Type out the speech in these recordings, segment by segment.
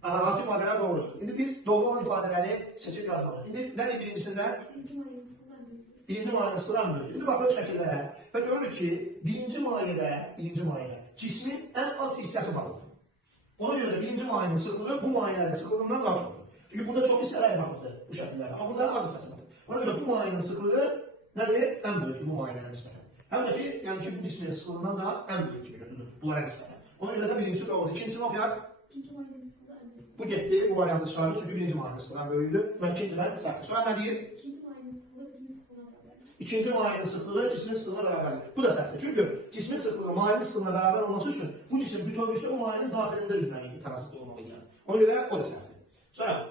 Hansı ifadələr doğrudur? İndi biz doğru olan ifadələri seçib yazmalıyıq. İndi nədir birincisində? Birinci mayenin sıra ən böyük. İndi baxırıq şəkillərə və görürük ki, birinci mayedə cismin ən az hissəsi baxılır. Ona görə də birinci mayenin sıxlığı bu mayelerin sıxlığından daha çoxdur. Çünki burada çox hissələr baxılır bu şəkillərə. Amma burada az hissəsi baxılır. Ona görə bu mayenin sıxlığı nədir? Ən böyük bu mayelerin nisbətən. Həm də ki, yəni ki, bu cismin sıxlığından da ən böyük kimi götürülür bunlara nisbətən. Ona görə də birincisi doğrudur. İkincisini oxuyaq. Bu getdi, bu variantı çıxarır. Çünki birinci mayenin sıxlığı böyükdür. Və ikincilər səhvdir. Sonra nə deyir? İkinci mayenin sıxlığı cismin sıxlığına bərabərdir. Bu da səhvdir. Çünki cismin sıxlığı mayenin sıxlığına bərabər olması üçün bu cisim bütövlükdə o mayenin daxilində üzməliydi, tranzitli olmalıydı. Ona görə o da səhvdir. Sonra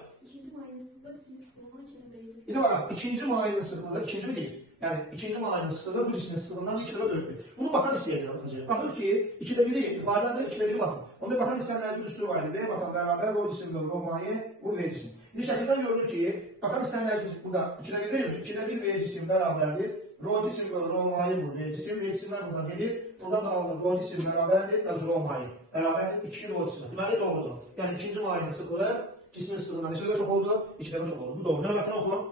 İndi bakalım, ikinci mayenin sıxlığı, ikinci mi deyir? Yəni, ikinci mayenin sıxlığı bu cismin sıxlığından 2 dəfə böyükdür. Bunu baxan hissəyə görə baxacaq. Baxır ki, 2'də 1'i yuxarıdadır, 2'də 1'i baxın. Onda baxan hissənin əcbi üstü var idi. V baxan bərabər, o cisimdir, o maye, bu V cisim. İndi şəkildən görülür ki, baxan hissənin əcbi burada 2'də 1 deyil mi? 2'də 1 V cisim bərabərdir. Rho cisim bölür, Rho maye bu V cisim. V cisimlər buradan gelir. Buradan da alınır, Rho cisim bərabərdir, Rho maye. Bərabərdir 2 Rho cisim. Deməli doğrudur. Yəni, ikinci mayenin sıxlığı cismin sıxlığından neçə dəfə çox oldu? 2 dəfə çox oldu. Bu doğru. Nə baxın oxuyun?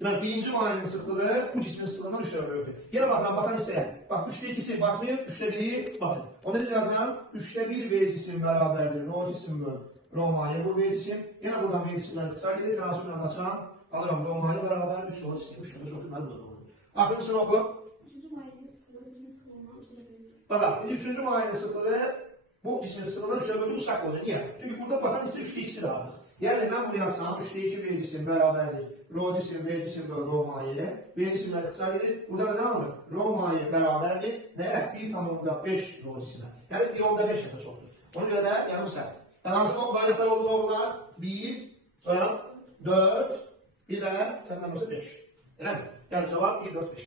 Demək, birinci mayenin sıxlığı bu cismin sıxlığından 3 dəfə böyükdür. Yenə baxın, baxan hissəyə. Bax, 3'də 2'si baxmayın, 3'də 1'i baxın. Onda necə yazıram? 3'də 1 V cisim bərabərdir, Rho cisim bölür, Rho maye bu V cisim. Yenə buradan V cisimlər qısa gedir, transferlə açan. Alıram, Rho maye bərabər 3 Rho cisim. 3 dəfə çox deməli bu da doğrudur. Axırıncısını oxu. Bax, indi 3-cü mayenin sıxlığı bu cismin sıxlığından 3 dəfə böyükdür, bu səhv olacaq. Niyə? Çünki burada baxan hissə 3'də 2'si də artıq. Yəni, mən bunu yazsam, 3'də 2 V cisim bərabərdir. Rho cisim, V cisim bölür, Rho maye. V cisimlər qısa gedir. Burada nə alır? Rho maye bərabərdir. Nəyə? 1,5 Rho cisimə. Yəni, 1,5 dəfə çoxdur. Ona görə də, yəni bu səhv. Yəni, hansı variantlar oldu doğrular? 1, sonra 4, bir də səhvlənməsə 5. Eləmi? Yəni, cavab 1, 4, 5.